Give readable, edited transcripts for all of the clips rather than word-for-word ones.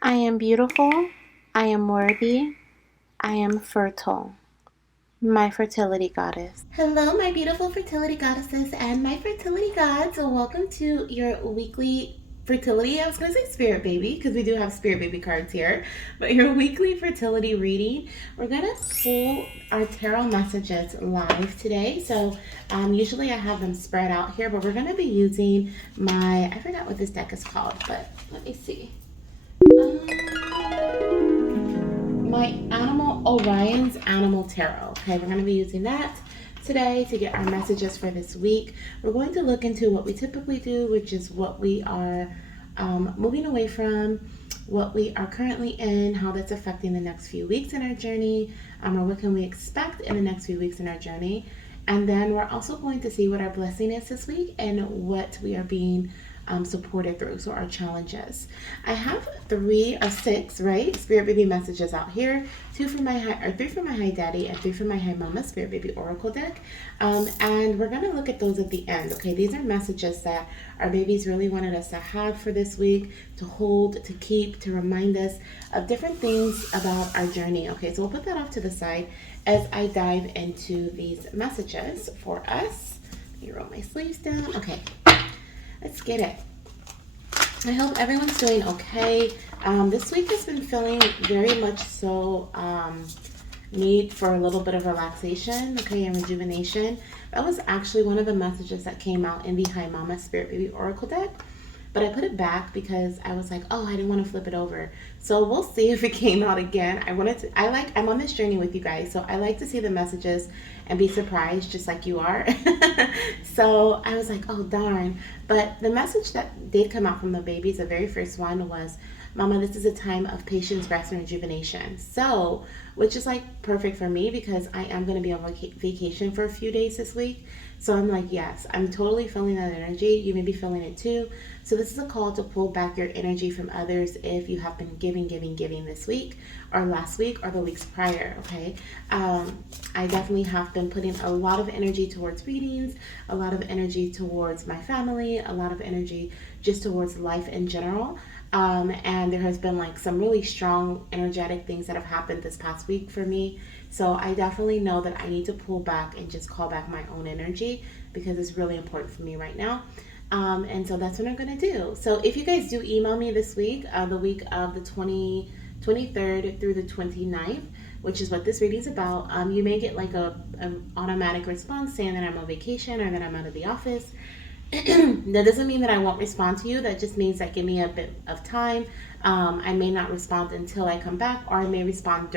I am beautiful. I am worthy. I am fertile. My fertility goddess. Hello, my beautiful fertility goddesses and my fertility gods. Welcome to your weekly fertility. I was going to say spirit baby because we do have spirit baby cards here, but your weekly fertility reading. We're going to pull our tarot messages live today. So, usually I have them spread out here, but we're going to be using I forgot what this deck is called, but let me see. My Orion's Animal Tarot. Okay, we're going to be using that today to get our messages for this week. We're going to look into what we typically do, which is what we are moving away from, what we are currently in, how that's affecting the next few weeks in our journey, or what can we expect in the next few weeks in our journey. And then we're also going to see what our blessing is this week and what we are being supported through. So our challenges. I have 3 of 6, right? Spirit baby messages out here. 3 for my high daddy and 3 for my high mama spirit baby oracle deck. And we're gonna look at those at the end. Okay, these are messages that our babies really wanted us to have for this week, to hold, to keep, to remind us of different things about our journey. Okay, so we'll put that off to the side as I dive into these messages for us. Let me roll my sleeves down. Okay, let's get it. I hope everyone's doing okay. This week has been feeling very much so need for a little bit of relaxation, okay, and rejuvenation. That was actually one of the messages that came out in the High Mama Spirit Baby Oracle deck. But I put it back because I was like, oh, I didn't want to flip it over. So we'll see if it came out again. I'm on this journey with you guys, so I like to see the messages and be surprised just like you are. So I was like, oh, darn. But the message that did come out from the babies, the very first one was, Mama, this is a time of patience, rest, and rejuvenation. So, which is like perfect for me because I am going to be on vacation for a few days this week. So I'm like, yes, I'm totally feeling that energy. You may be feeling it too. So this is a call to pull back your energy from others if you have been giving this week or last week or the weeks prior, okay? I definitely have been putting a lot of energy towards readings, a lot of energy towards my family, a lot of energy just towards life in general. And there has been like some really strong energetic things that have happened this past week for me. So I definitely know that I need to pull back and just call back my own energy because it's really important for me right now. And so that's what I'm going to do. So if you guys do email me this week, the week of the 23rd through the 29th, which is what this reading is about, you may get like an automatic response saying that I'm on vacation or that I'm out of the office. That doesn't mean that I won't respond to you. That just means that give me a bit of time. I may not respond until I come back, or I may respond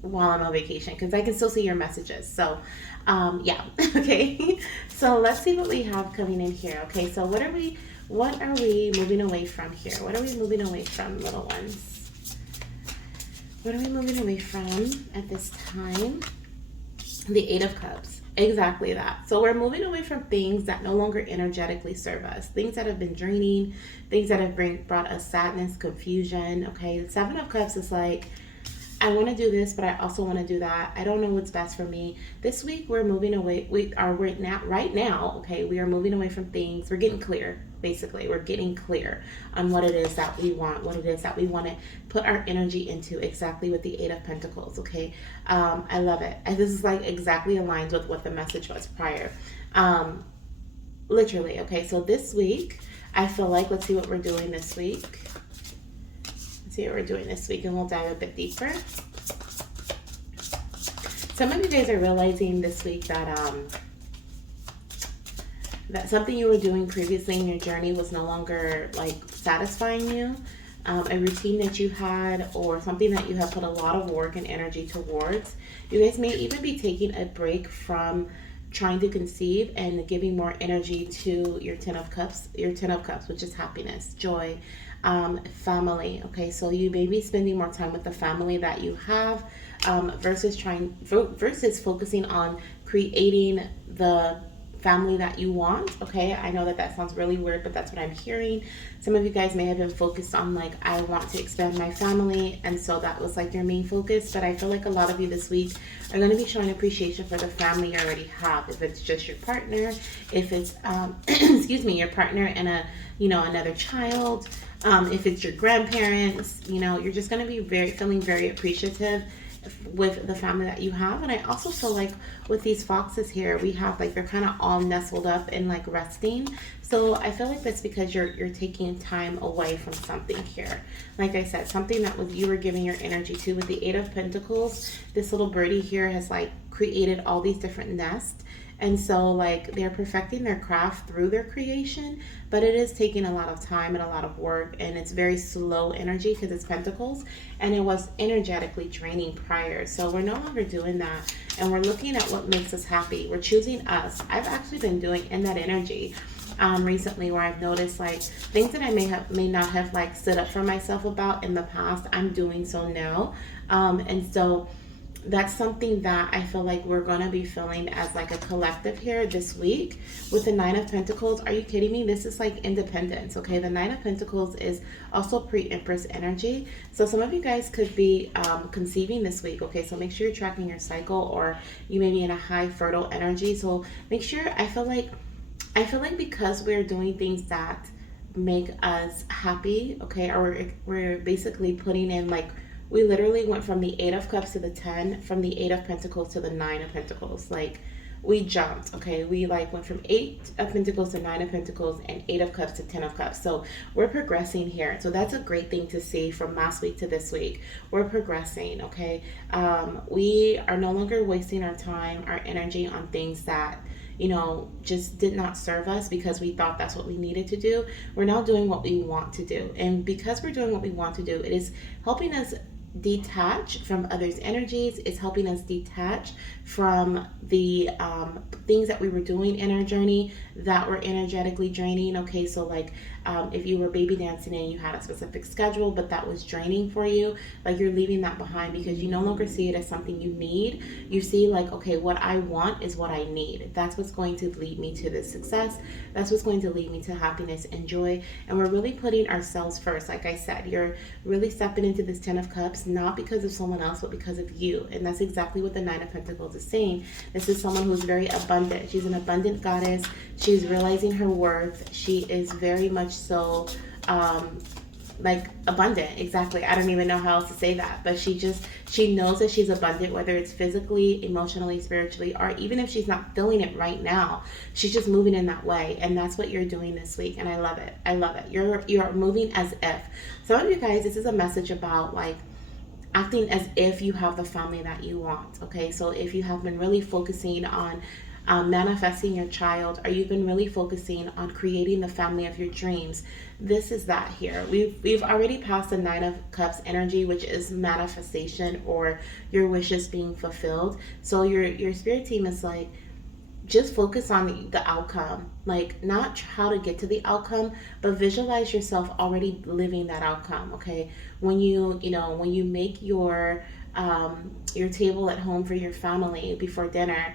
while I'm on vacation because I can still see your messages. So, yeah, okay. So let's see what we have coming in here. Okay, so what are we moving away from here? What are we moving away from, little ones? What are we moving away from at this time? The Eight of Cups. Exactly that. So we're moving away from things that no longer energetically serve us, things that have been draining, things that have brought us sadness, confusion. Okay, the Seven of Cups is like, I want to do this, but I also want to do that. I don't know what's best for me. This week we're moving away. We are right now, okay, we are moving away from things. We're getting clear, basically. We're getting clear on what it is that we want, what it is that we want to put our energy into, exactly with the Eight of Pentacles, okay? I love it. And this is like exactly aligned with what the message was prior. Literally, okay, so this week, I feel like, let's see what we're doing this week. See what we're doing this week, and we'll dive a bit deeper. Some of you guys are realizing this week that that something you were doing previously in your journey was no longer like satisfying you. A routine that you had, or something that you have put a lot of work and energy towards. You guys may even be taking a break from trying to conceive and giving more energy to your Ten of Cups, which is happiness, joy, family. Okay, so you may be spending more time with the family that you have, versus focusing on creating the family that you want. Okay, I know that that sounds really weird, but that's what I'm hearing. Some of you guys may have been focused on like, I want to expand my family, and so that was like your main focus. But I feel like a lot of you this week are going to be showing appreciation for the family you already have. If it's just your partner, if it's excuse me, your partner and a, you know, another child, if it's your grandparents, you know, you're just going to be feeling very appreciative with the family that you have. And I also feel like with these foxes here, we have like, they're kind of all nestled up and like resting. So I feel like that's because you're taking time away from something here. Like I said, something that was, you were giving your energy to. With the Eight of Pentacles, this little birdie here has like created all these different nests. And so, like, they're perfecting their craft through their creation, but it is taking a lot of time and a lot of work, and it's very slow energy because it's pentacles, and it was energetically draining prior. So we're no longer doing that, and we're looking at what makes us happy. We're choosing us. I've actually been doing in that energy recently, where I've noticed like things that I may not have like stood up for myself about in the past. I'm doing so now, and so that's something that I feel like we're going to be feeling as like a collective here this week with the Nine of Pentacles. Are you kidding me? This is like independence, okay? The Nine of Pentacles is also pre-Empress energy. So some of you guys could be conceiving this week, okay? So make sure you're tracking your cycle, or you may be in a high fertile energy. So make sure, I feel like because we're doing things that make us happy, okay? Or we're basically putting in like, we literally went from the Eight of Cups to the 10, from the Eight of Pentacles to the Nine of Pentacles. Like, we jumped, okay? We like went from Eight of Pentacles to Nine of Pentacles, and Eight of Cups to 10 of Cups. So we're progressing here. So that's a great thing to see from last week to this week. We're progressing, okay? We are no longer wasting our time, our energy on things that, you know, just did not serve us because we thought that's what we needed to do. We're now doing what we want to do. And because we're doing what we want to do, it is helping us detach from others' energies. It's helping us detach from the things that we were doing in our journey that were energetically draining. Okay, so like if you were baby dancing and you had a specific schedule, but that was draining for you, like you're leaving that behind because you no longer see it as something you need. You see like, okay, what I want is what I need. That's what's going to lead me to this success. That's what's going to lead me to happiness and joy. And we're really putting ourselves first. Like I said, you're really stepping into this 10 of Cups, not because of someone else, but because of you. And that's exactly what the Nine of Pentacles is saying. This is someone who's very abundant. She's an abundant goddess. She's realizing her worth. She is very much so like abundant. Exactly. I don't even know how else to say that, but she knows that she's abundant, whether it's physically, emotionally, spiritually, or even if she's not feeling it right now, she's just moving in that way. And that's what you're doing this week, and I love it. I love it. You're moving as if. Some of you guys, this is a message about like acting as if you have the family that you want. Okay, so if you have been really focusing on manifesting your child, or you've been really focusing on creating the family of your dreams, this is that here. We've already passed the Nine of Cups energy, which is manifestation or your wishes being fulfilled. So your spirit team is like, just focus on the outcome, like not how to get to the outcome, but visualize yourself already living that outcome. Okay, when you make your table at home for your family before dinner,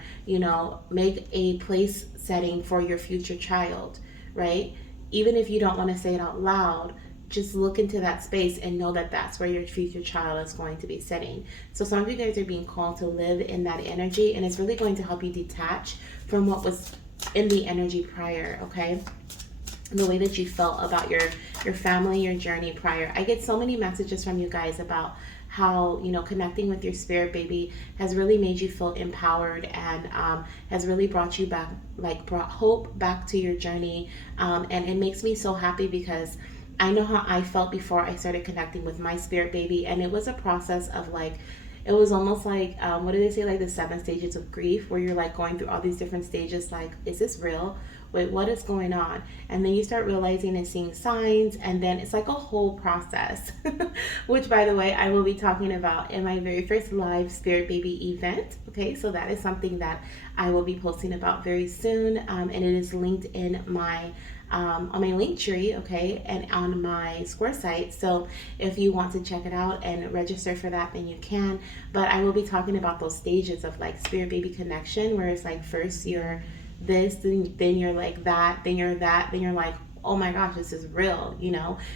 make a place setting for your future child, right? Even if you don't want to say it out loud, just look into that space and know that that's where your future child is going to be sitting. So some of you guys are being called to live in that energy, and it's really going to help you detach from what was in the energy prior, okay? The way that you felt about your family, your journey prior. I get so many messages from you guys about how connecting with your spirit baby has really made you feel empowered, and has really brought you back, like brought hope back to your journey, and it makes me so happy because I know how I felt before I started connecting with my spirit baby, and it was a process of like, it was almost like, what do they say, like the 7 stages of grief, where you're like going through all these different stages, like, is this real? Wait, what is going on? And then you start realizing and seeing signs, and then it's like a whole process, which by the way, I will be talking about in my very first live spirit baby event. Okay, so that is something that I will be posting about very soon, and it is linked in my on my link tree, okay, and on my Square site. So if you want to check it out and register for that, then you can. But I will be talking about those stages of like spirit baby connection, where it's like first you're this, then you're like that, then you're that, then you're like, oh my gosh, this is real,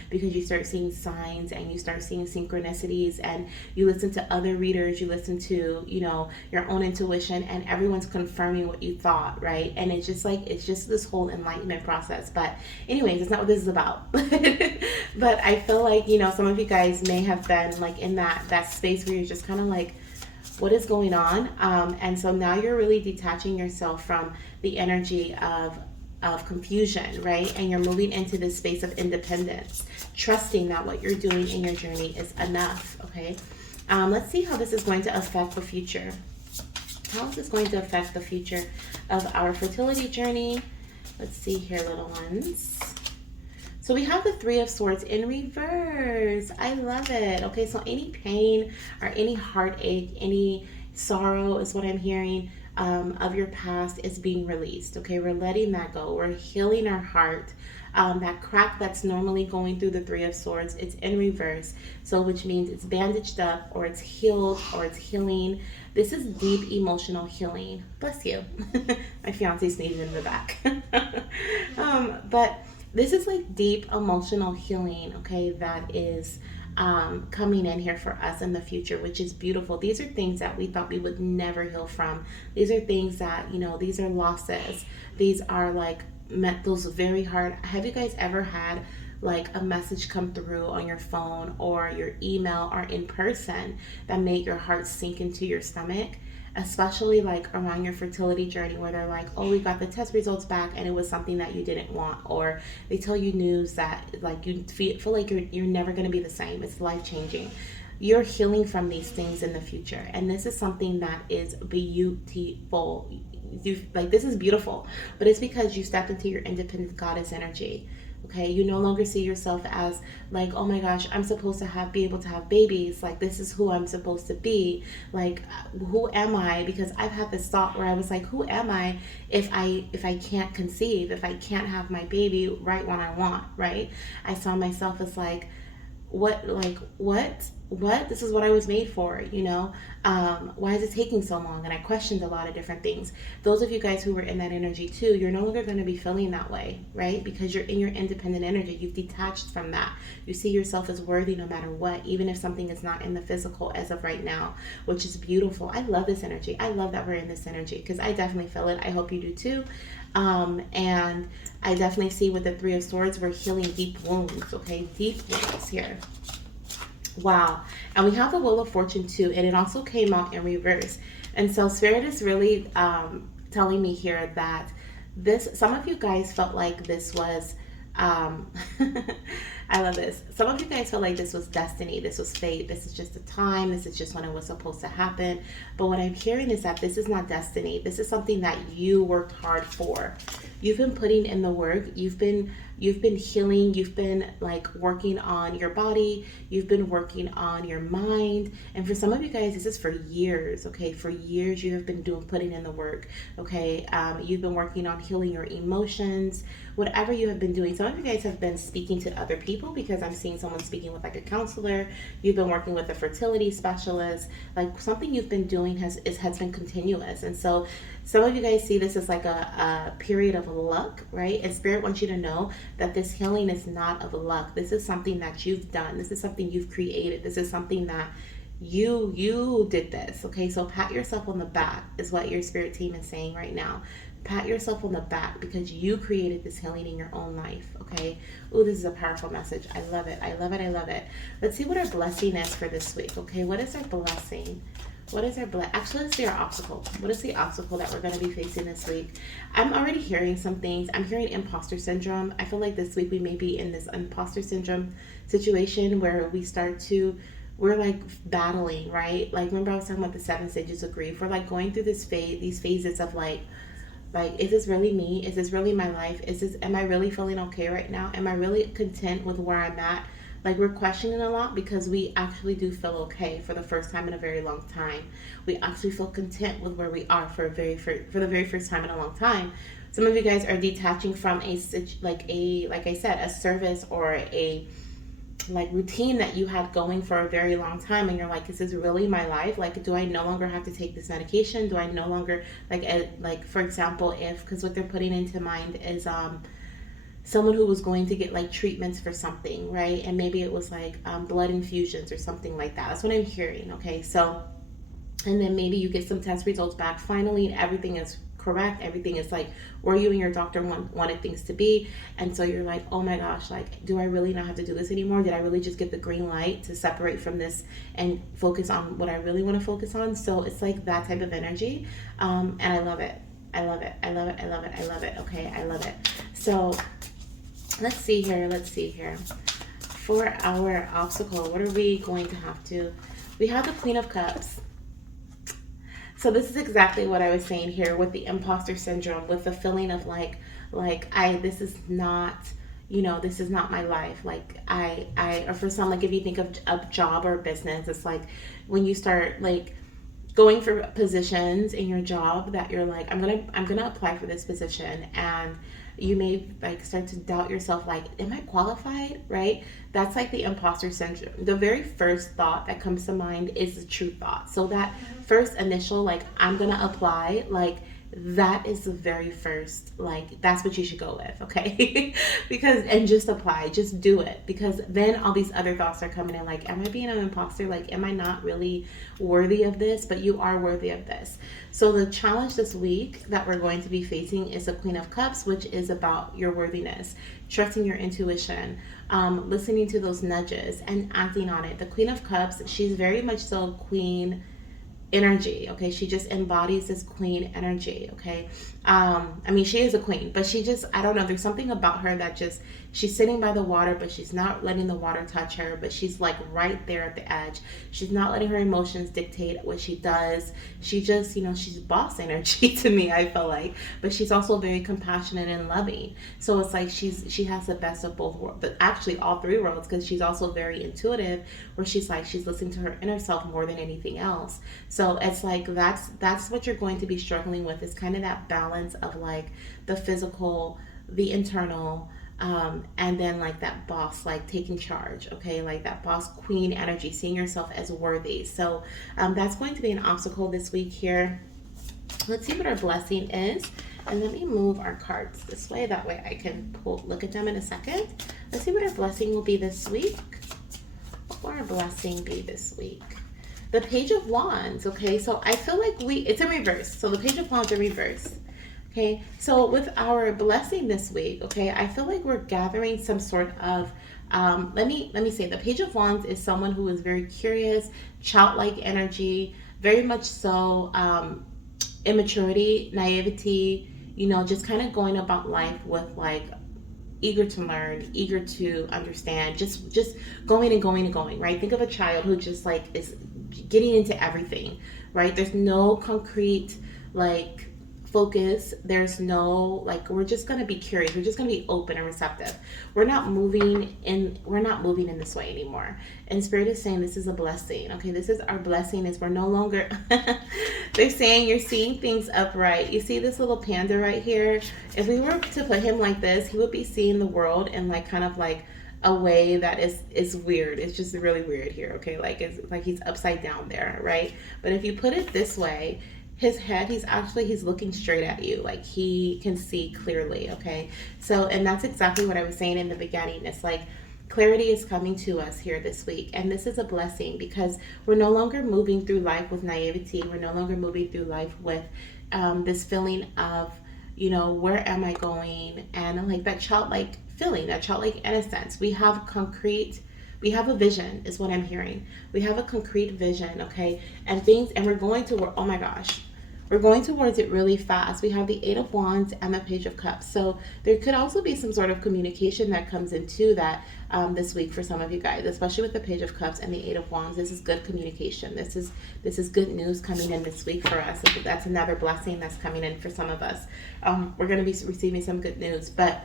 because you start seeing signs and you start seeing synchronicities, and you listen to other readers, you listen to, your own intuition, and everyone's confirming what you thought, right? And it's just this whole enlightenment process. But anyways, it's not what this is about. But I feel like, some of you guys may have been like in that space where you're just kind of like, what is going on? And so now you're really detaching yourself from the energy of confusion, right? And you're moving into this space of independence, trusting that what you're doing in your journey is enough, okay? Let's see how this is going to affect the future. How is this going to affect the future of our fertility journey? Let's see here, little ones. So we have the Three of Swords in reverse. I love it. Okay, so any pain or any heartache, any sorrow is what I'm hearing of your past is being released. Okay, we're letting that go. We're healing our heart. That crack that's normally going through the Three of Swords, it's in reverse. So which means it's bandaged up, or it's healed, or it's healing. This is deep emotional healing. Bless you. My fiance sneezed in the back. But this is like deep emotional healing, okay, that is coming in here for us in the future, which is beautiful. These are things that we thought we would never heal from. These are things that, these are losses. These are like those very hard. Have you guys ever had like a message come through on your phone or your email or in person that made your heart sink into your stomach? Especially like around your fertility journey, where they're like, oh, we got the test results back and it was something that you didn't want, or they tell you news that like you feel like you're never going to be the same. It's life changing. You're healing from these things in the future, and this is something that is beautiful. This is beautiful, but it's because you stepped into your independent goddess energy. Okay, you no longer see yourself as like, oh my gosh, I'm supposed to be able to have babies. Like, this is who I'm supposed to be. Like, who am I? Because I've had this thought where I was like, who am I if I can't conceive, if I can't have my baby right when I want, right? I saw myself as like, what this is what I was made for, why is it taking so long? And I questioned a lot of different things. Those of you guys who were in that energy too, you're no longer going to be feeling that way, right? Because you're in your independent energy. You've detached from that. You see yourself as worthy no matter what, even if something is not in the physical as of right now, which is beautiful. I love this energy. I love that we're in this energy, because I definitely feel it. I hope you do too. And I definitely see with the Three of Swords, we're healing deep wounds, okay? Deep wounds here. Wow. And we have the Wheel of Fortune too, and it also came out in reverse. And so Spirit is really telling me here that some of you guys felt like this was, I love this. Some of you guys felt like this was destiny, this was fate, this is just a time, this is just when it was supposed to happen. But what I'm hearing is that this is not destiny. This is something that you worked hard for. You've been putting in the work. You've been healing. You've been like working on your body. You've been working on your mind. And for some of you guys, this is for years. Okay, for years you have been putting in the work. Okay, you've been working on healing your emotions. Whatever you have been doing. Some of you guys have been speaking to other people, because I'm seeing someone speaking with like a counselor. You've been working with a fertility specialist. Like, something you've been doing has been continuous. And so some of you guys see this as like a period of luck, right? And Spirit wants you to know that this healing is not of luck. This is something that you've done. This is something you've created. This is something that you did this. Okay, so pat yourself on the back is what your spirit team is saying right now. Pat yourself on the back, because you created this healing in your own life. Okay. Oh, this is a powerful message. I love it. I love it. I love it. Let's see what our blessing is for this week. Okay, what is our blessing? What is our actually, let's see our obstacle. What is the obstacle that we're going to be facing this week? I'm already hearing some things. I'm hearing imposter syndrome. I feel like this week we may be in this imposter syndrome situation where we're like battling, right? Like, remember I was talking about the 7 stages of grief. We're like going through these phases of like, is this really me? Is this really my life? Am I really feeling okay right now? Am I really content with where I'm at? Like, we're questioning a lot, because we actually do feel okay for the first time in a very long time. We actually feel content with where we are for the very first time in a long time. Some of you guys are detaching from like I said, a service or a like routine that you had going for a very long time, and you're like, is this really my life? Like, do I no longer have to take this medication? Do I no longer like for example, if, because what they're putting into mind is someone who was going to get like treatments for something, right? And maybe it was like blood infusions or something like that. That's what I'm hearing. Okay, so and then maybe you get some test results back finally and everything is correct, everything is like where you and your doctor wanted things to be. And so you're like, oh my gosh, like, do I really not have to do this anymore? Did I really just get the green light to separate from this and focus on what I really want to focus on? So it's like that type of energy. And I love it. I love it. I love it. I love it. I love it. Okay, I love it. So let's see here for our obstacle, what are we going to have to, we have the Queen of Cups. So this is exactly what I was saying here with the imposter syndrome, with the feeling of this is not, this is not my life. Like or for some, like if you think of a job or a business, it's like when you start like going for positions in your job that you're like, I'm gonna apply for this position, and you may like start to doubt yourself, like, am I qualified? Right? That's like the imposter syndrome. The very first thought that comes to mind is the true thought. So that first initial, like, I'm gonna apply, like, that is the very first, like, that's what you should go with, okay? Because, and just apply, just do it, because then all these other thoughts are coming in, like, am I being an imposter? Like, am I not really worthy of this? But you are worthy of this. So the challenge this week that we're going to be facing is the Queen of Cups, which is about your worthiness, trusting your intuition, listening to those nudges and acting on it. The Queen of Cups, she's very much so queen energy. Okay, she just embodies this queen energy. Okay, I mean, she is a queen, but she just, I don't know, there's something about her that just, she's sitting by the water, but she's not letting the water touch her, but she's like right there at the edge. She's not letting her emotions dictate what she does. She just, she's boss energy to me, I feel like, but she's also very compassionate and loving. So it's like she has the best of both worlds, but actually all three worlds, because she's also very intuitive, where she's like, she's listening to her inner self more than anything else. So it's like that's what you're going to be struggling with, is kind of that balance of like the physical, the internal, and then like that boss, like taking charge, okay, like that boss queen energy, seeing yourself as worthy. So that's going to be an obstacle this week here. Let's see what our blessing is, and let me move our cards this way, that way I can look at them in a second. Let's see what our blessing will be this week. What will our blessing be this week? The Page of Wands. Okay, so I feel like it's in reverse. So the Page of Wands in reverse. Okay, so with our blessing this week, okay, I feel like we're gathering some sort of, let me say, the Page of Wands is someone who is very curious, childlike energy, very much so, immaturity, naivety, just kind of going about life with like eager to learn, eager to understand, just going and going and going, right? Think of a child who just like is getting into everything, right? There's no concrete like focus. There's no like, we're just going to be curious, we're just going to be open and receptive. We're not moving in this way anymore. And Spirit is saying this is a blessing. Okay, this is our blessing, is we're no longer they're saying you're seeing things upright. You see this little panda right here? If we were to put him like this, he would be seeing the world in like kind of like a way that is weird. It's just really weird here. Okay, like it's like he's upside down there, right? But if you put it this way, his head, he's looking straight at you, like he can see clearly. Okay, so, and that's exactly what I was saying in the beginning. It's like clarity is coming to us here this week, and this is a blessing, because we're no longer moving through life with naivety. We're no longer moving through life with this feeling of, where am I going, and like that childlike feeling, that childlike innocence. We have a vision, is what I'm hearing. We have a concrete vision, okay? And we're going to, oh my gosh, we're going towards it really fast. We have the Eight of Wands and the Page of Cups. So there could also be some sort of communication that comes into that this week for some of you guys, especially with the Page of Cups and the Eight of Wands. This is good communication. This is good news coming in this week for us. That's another blessing that's coming in for some of us. We're going to be receiving some good news, but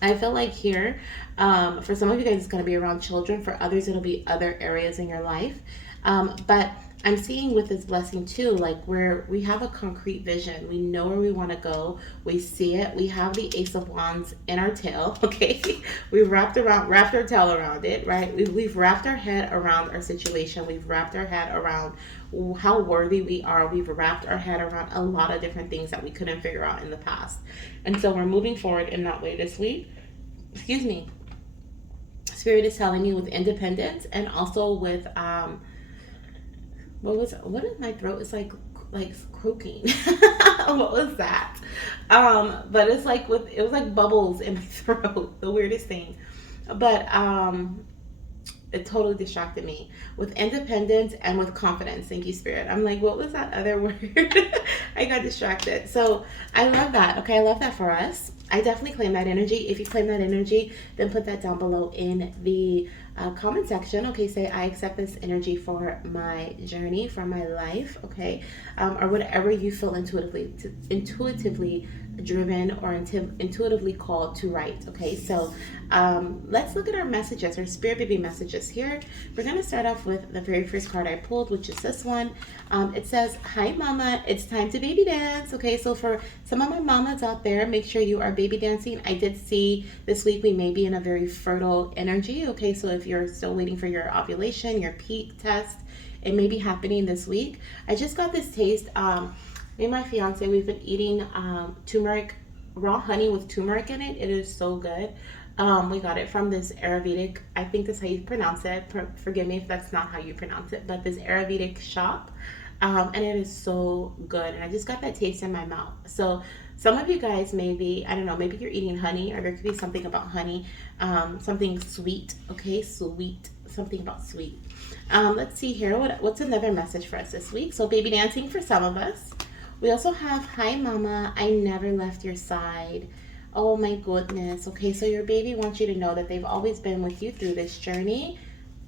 I feel like here, for some of you guys, it's going to be around children. For others, it'll be other areas in your life. But I'm seeing with this blessing too, like where we have a concrete vision, we know where we want to go, we see it, we have the Ace of Wands in our tail, okay? We've wrapped our tail around it, right? We've wrapped our head around our situation, we've wrapped our head around how worthy we are, we've wrapped our head around a lot of different things that we couldn't figure out in the past. And so we're moving forward in that way this week. Excuse me. Spirit is telling me with independence and also with what is my throat is like croaking. What was that? But it's like with it was like bubbles in my throat, the weirdest thing. But it totally distracted me with independence and with confidence. Thank you, Spirit. I'm like, what was that other word? I got distracted. So I love that. Okay, I love that for us. I definitely claim that energy. If you claim that energy, then put that down below in the comment section. Okay, say I accept this energy for my journey, for my life. Okay, or whatever you feel intuitively driven or intuitively called to write. Okay, so let's look at our messages, our spirit baby messages here. We're going to start off with the very first card I pulled, which is this one. It says, hi mama, it's time to baby dance. Okay, so for some of my mamas out there, make sure you are baby dancing. I did see this week we may be in a very fertile energy. Okay, so if you're still waiting for your ovulation, your peak test, it may be happening this week. I just got this taste. Me and my fiance, we've been eating turmeric, raw honey with turmeric in it. It is so good. We got it from this Ayurvedic, I think that's how you pronounce it. Forgive me if that's not how you pronounce it, but this Ayurvedic shop. And it is so good. And I just got that taste in my mouth. So some of you guys maybe, I don't know, maybe you're eating honey, or there could be something about honey, something sweet, okay, sweet, something about sweet. Let's see here, what's another message for us this week? So baby dancing for some of us. We also have, hi mama, I never left your side. Oh my goodness. Okay, so your baby wants you to know that they've always been with you through this journey.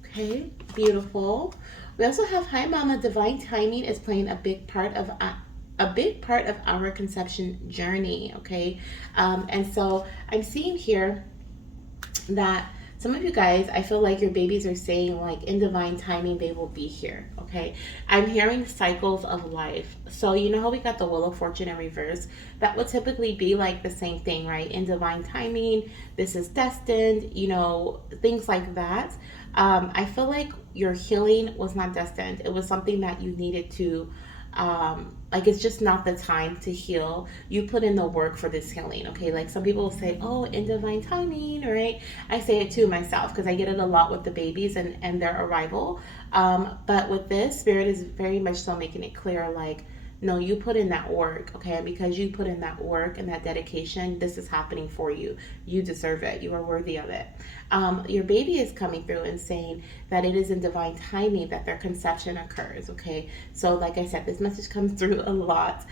Okay, beautiful. We also have, hi mama, divine timing is playing a big part of our conception journey. Okay, and so I'm seeing here that some of you guys, I feel like your babies are saying like in divine timing they will be here. Okay, I'm hearing cycles of life. So you know how we got the wheel of fortune in reverse? That would typically be like the same thing, right? In divine timing, this is destined, you know, things like that. I feel like your healing was not destined. It was something that you needed to like it's just not the time to heal. You put in the work for this healing. Okay, like some people will say, oh, in divine timing, right? I say it to myself because I get it a lot with the babies and their arrival. But with this, spirit is very much so making it clear, like, no, you put in that work, okay? And because you put in that work and that dedication, this is happening for you. You deserve it. You are worthy of it. Your baby is coming through and saying that it is in divine timing that their conception occurs, okay? So like I said, this message comes through a lot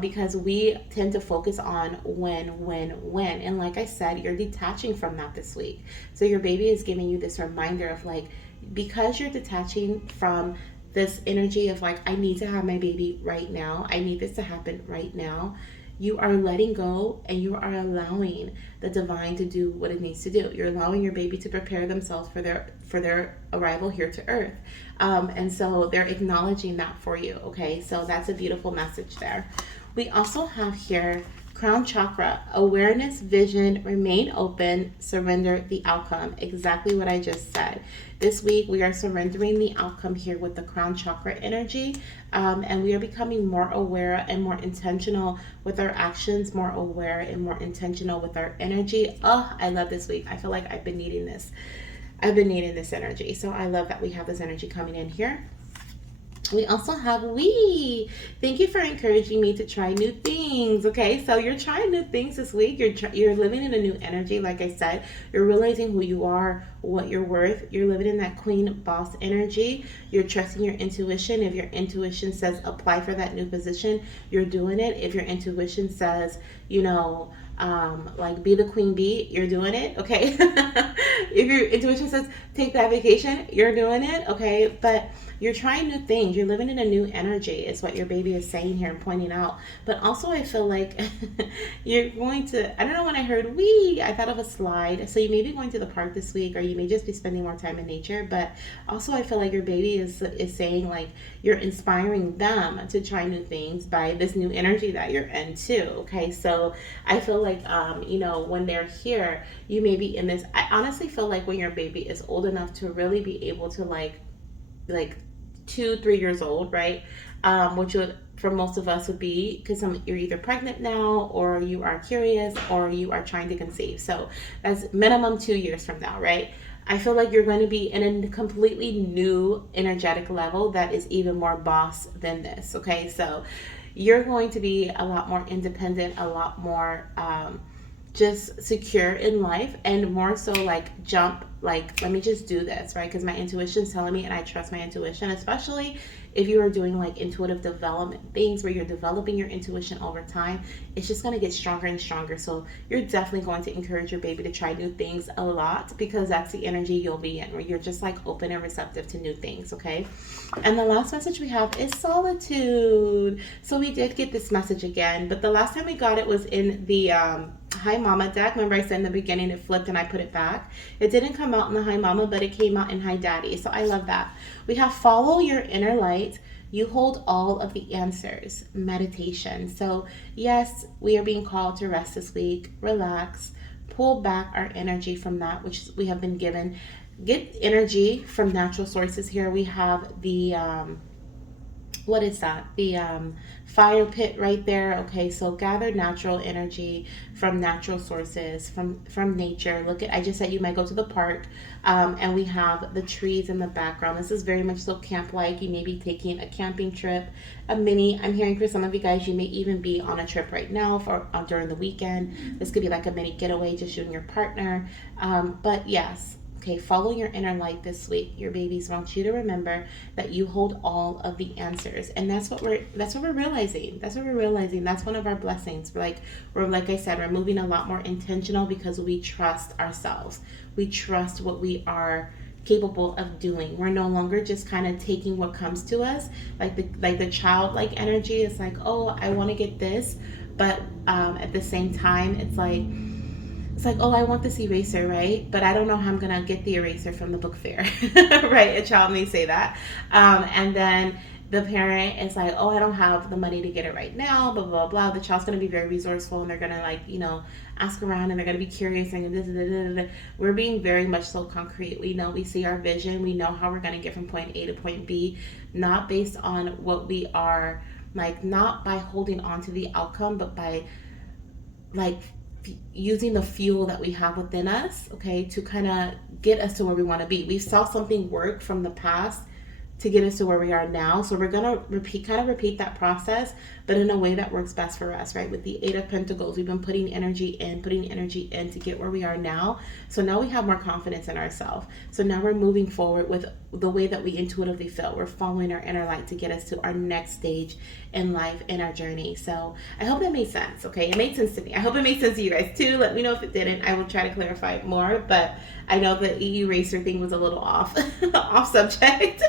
because we tend to focus on when. And like I said, you're detaching from that this week. So your baby is giving you this reminder of like, because you're detaching from this energy of like, I need to have my baby right now, I need this to happen right now, you are letting go and you are allowing the divine to do what it needs to do. You're allowing your baby to prepare themselves for their arrival here to earth. And so they're acknowledging that for you. Okay, so that's a beautiful message there. We also have here crown chakra, awareness, vision, remain open, surrender the outcome. Exactly what I just said. This week we are surrendering the outcome here with the crown chakra energy, and we are becoming more aware and more intentional with our actions, more aware and more intentional with our energy. Oh, I love this week. I feel like I've been needing this. I've been needing this energy. So I love that we have this energy coming in here. We also have we. Thank you for encouraging me to try new things. Okay, so you're trying new things this week. You're living in a new energy. Like I said, you're realizing who you are, what you're worth. You're living in that queen boss energy. You're trusting your intuition. If your intuition says apply for that new position, you're doing it. If your intuition says, you know, like be the queen bee, you're doing it. Okay. If your intuition says take that vacation, you're doing it, okay? But you're trying new things. You're living in a new energy, is what your baby is saying here and pointing out. But also, I feel like you're going to, I don't know, when I heard we, I thought of a slide. So you may be going to the park this week, or you may just be spending more time in nature. But also, I feel like your baby is saying, like, you're inspiring them to try new things by this new energy that you're in, too, okay? So I feel like, when they're here, you may be in this. I honestly feel like when your baby is old enough to really be able to, like 2-3 years old, right? Which would for most of us would be because you're either pregnant now, or you are curious, or you are trying to conceive. So that's minimum 2 years from now, right? I feel like you're going to be in a completely new energetic level that is even more boss than this. Okay, so you're going to be a lot more independent, a lot more just secure in life, and more so like jump, like, let me just do this, right? Because my intuition's telling me, and I trust my intuition, especially if you are doing like intuitive development things where you're developing your intuition over time. It's just going to get stronger and stronger. So you're definitely going to encourage your baby to try new things a lot, because that's the energy you'll be in, where you're just like open and receptive to new things. Okay, and the last message we have is solitude. So we did get this message again, but the last time we got it was in the Hi Mama deck. Remember I said in the beginning it flipped and I put it back. It didn't come out in the Hi Mama, but it came out in Hi Daddy. So I love that. We have follow your inner light. You hold all of the answers. Meditation. So yes, we are being called to rest this week. Relax. Pull back our energy from that which we have been given. Get energy from natural sources. Here we have the what is that? The fire pit right there. Okay, so gather natural energy from natural sources, from nature. Look at, I just said you might go to the park, and we have the trees in the background. This is very much so camp-like. You may be taking a camping trip, a mini. I'm hearing for some of you guys, you may even be on a trip right now for during the weekend. This could be like a mini getaway, just you and your partner. But yes. Okay, follow your inner light this week. Your babies want you to remember that you hold all of the answers, and that's what we're realizing. That's what we're realizing. That's one of our blessings. We're like I said, we're moving a lot more intentional because we trust ourselves. We trust what we are capable of doing. We're no longer just kind of taking what comes to us, like the childlike energy. It's like, oh, I want to get this, but at the same time, it's like, oh, I want this eraser, right? But I don't know how I'm going to get the eraser from the book fair, right? A child may say that. And then the parent is like, oh, I don't have the money to get it right now, blah, blah, blah. The child's going to be very resourceful, and they're going to, like, ask around, and they're going to be curious. And we're being very much so concrete. We see our vision. We know how we're going to get from point A to point B, not based on what we are, like, not by holding on to the outcome, but by, like, using the fuel that we have within us, okay, to kind of get us to where we want to be. We saw something work from the past to get us to where we are now. So we're going to repeat that process, but in a way that works best for us, right? With the Eight of Pentacles, we've been putting energy in to get where we are now. So now we have more confidence in ourselves. So now we're moving forward with the way that we intuitively feel. We're following our inner light to get us to our next stage in life, in our journey. So I hope that made sense. Okay, it made sense to me. I hope it made sense to you guys too. Let me know if it didn't. I will try to clarify it more, but I know the EU racer thing was a little off off subject.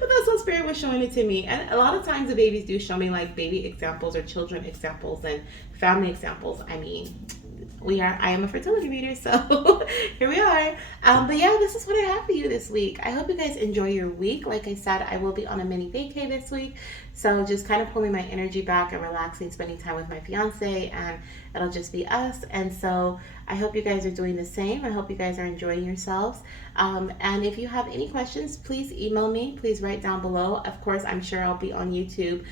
But that's what Spirit was showing it to me. And a lot of times the babies do show me like baby examples or children examples and family examples. I mean, I am a fertility reader, so here we are. But yeah, this is what I have for you this week. I hope you guys enjoy your week. Like I said, I will be on a mini vacay this week, so just kind of pulling my energy back and relaxing, spending time with my fiance, and it'll just be us. And so I hope you guys are doing the same. I hope you guys are enjoying yourselves. And if you have any questions, please email me. Please write down below. Of course, I'm sure I'll be on YouTube,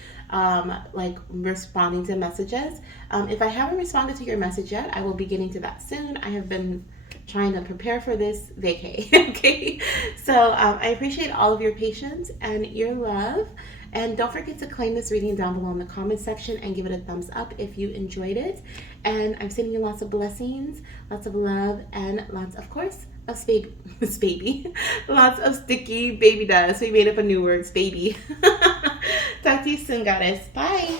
like responding to messages. If I haven't responded to your message yet, I will be getting to that soon. I have been trying to prepare for this vacay. Okay, so I appreciate all of your patience and your love. And don't forget to claim this reading down below in the comment section and give it a thumbs up if you enjoyed it. And I'm sending you lots of blessings, lots of love, and lots, of course, of baby, lots of sticky baby dust. We made up a new word, baby. Talk to you soon, goddess. Bye.